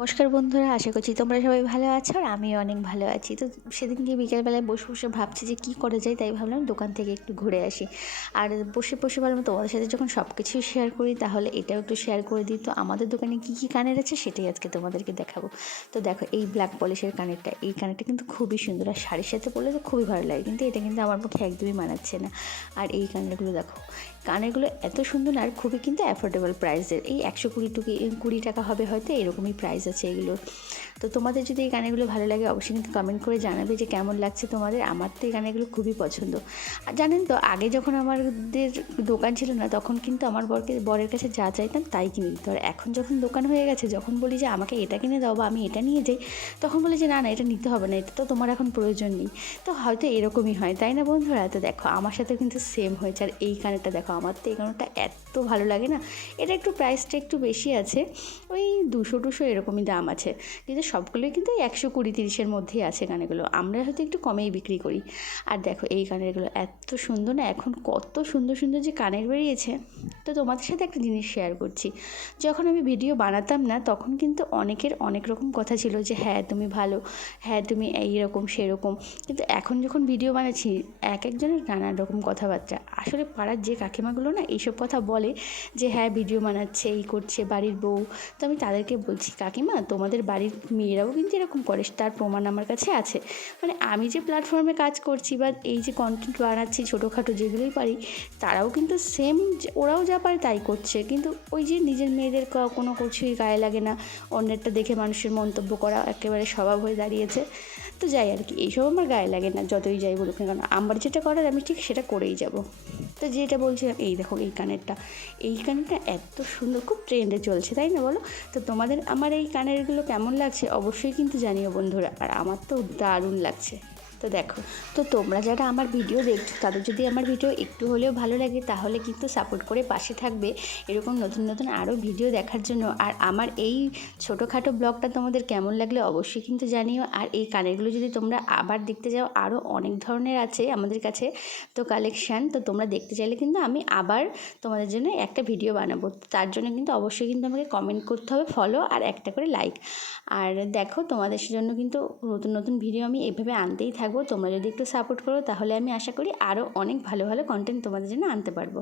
নমস্কার বন্ধুরা, আশা করছি তোমরা সবাই ভালো আছো আর আমিও অনেক ভালো আছি। তো সেদিনকে বিকেলবেলায় বসে বসে ভাবছি যে কী করা যায়, তাই ভাবলাম দোকান থেকে একটু ঘুরে আসি। আর বসে বসে ভাবলাম তোমাদের সাথে যখন সব কিছুই শেয়ার করি তাহলে এটাও একটু শেয়ার করে দিই। তো আমাদের দোকানে কী কী কানের আছে সেটাই আজকে তোমাদেরকে দেখাবো। তো দেখো, এই ব্ল্যাক পলিশের কানেরটা, এই কানেরটা কিন্তু খুবই সুন্দর আর শাড়ির সাথে পরলে তো খুবই ভালো লাগে, কিন্তু এটা কিন্তু আমার পক্ষে একদমই মানাচ্ছে না। আর এই কানেরগুলো দেখো, কানেরগুলো এত সুন্দর আর খুবই কিন্তু অ্যাফোর্ডেবল প্রাইসের, এই 120 টাকা হবে হয়তো, এরকমই প্রাইস আছে এগুলোর। তো তোমাদের যদি এই গানেগুলো ভালো লাগে অবশ্যই কিন্তু কমেন্ট করে জানাবে যে কেমন লাগছে তোমাদের। আমার তো এই গানেগুলো খুবই পছন্দ। আর জানেন তো, আগে যখন আমাদের দোকান ছিল না তখন কিন্তু আমার বরের কাছে যা চাইতাম তাই কিনে দিত। আর এখন যখন দোকান হয়ে গেছে, যখন বলি যে আমাকে এটা কিনে দাও বা আমি এটা নিয়ে যাই, তখন বলে যে না না, এটা নিতে হবে না, এটা তো তোমার এখন প্রয়োজন নেই। তো হয়তো এরকমই হয়, তাই না বন্ধুরা? তো দেখো, আমার সাথে কিন্তু সেম হয়েছে। আর এই কানেরটা দেখো, আমার তো এই কানেরটা এত ভালো লাগে না। এটা একটু প্রাইসটা একটু বেশি আছে, ওই 200 এরকমই দাম আছে, কিন্তু সবগুলোই কিন্তু 120-30-এর মধ্যেই আছে কানেরগুলো। আমরা হয়তো একটু কমেই বিক্রি করি। আর দেখো, এই কানেরগুলো এত সুন্দর না, এখন কত সুন্দর সুন্দর যে কানের বেরিয়েছে। তো তোমাদের সাথে একটা জিনিস শেয়ার করছি। যখন আমি ভিডিও বানাতাম না তখন কিন্তু অনেকের অনেক রকম কথা ছিল যে হ্যাঁ তুমি ভালো, হ্যাঁ তুমি এইরকম সেরকম। কিন্তু এখন যখন ভিডিও বানাচ্ছি, এক একজনের নানান রকম কথাবার্তা। আসলে পাড়ার যে কাকিমাগুলো না এইসব কথা বলে যে হ্যাঁ ভিডিও বানাচ্ছে, এই করছে, বাড়ির বউ। তো আমি তাদেরকে বলছি, কাকিমা তোমাদের বাড়ির মেয়েরাও কিন্তু এরকম করে, তার প্রমাণ আমার কাছে আছে। মানে আমি যে প্ল্যাটফর্মে কাজ করছি বা এই যে কন্টেন্ট বানাচ্ছি ছোটোখাটো যেগুলোই পারি, তারাও কিন্তু সেম, ওরাও যা পারে তাই করছে। কিন্তু ওই যে নিজের মেয়েদের কোনো কিছুই গায়ে লাগে না, অন্যেরটা দেখে মানুষের মন্তব্য করা একেবারে স্বভাব হয়ে দাঁড়িয়েছে। তো যাই আর কি, এইসব আমার গায়ে লাগে না, যতই যাই বলুক না কেন, আমার যেটা করার আমি ঠিক সেটা করেই যাব। তো যেটা বলছিলাম, এই দেখো এই কানেরটা, এই কানেরটা এত সুন্দর, খুব ট্রেন্ডে চলছে, তাই না বলো? তো তোমাদের আমার এই কানেরগুলো কেমন লাগছে অবশ্যই কিন্তু জানিও বন্ধুরা। আর আমার তো দারুণ লাগছে। তো দেখো, তো তোমরা যারা আমার ভিডিও দেখছো তাদের যদি আমার ভিডিও একটু হলেও ভালো লাগে তাহলে কিন্তু সাপোর্ট করে পাশে থাকবে এরকম নতুন নতুন আরও ভিডিও দেখার জন্য। আর আমার এই ছোটোখাটো ব্লগটা তোমাদের কেমন লাগলে অবশ্যই কিন্তু জানিও। আর এই কানেরগুলো যদি তোমরা আবার দেখতে যাও, আরও অনেক ধরনের আছে আমাদের কাছে তো কালেকশান। তো তোমরা দেখতে চাইলে কিন্তু আমি আবার তোমাদের জন্য একটা ভিডিও বানাবো। তার জন্য কিন্তু অবশ্যই কিন্তু আমাকে কমেন্ট করতে হবে, ফলো আর একটা করে লাইক। আর দেখো, তোমাদের জন্য কিন্তু নতুন নতুন ভিডিও আমি এভাবে আনতেই থাকবো। তোমরা যদি একটু সাপোর্ট করো তাহলে আমি আশা করি আরও অনেক ভালো ভালো কন্টেন্ট তোমাদের জন্য আনতে পারবো।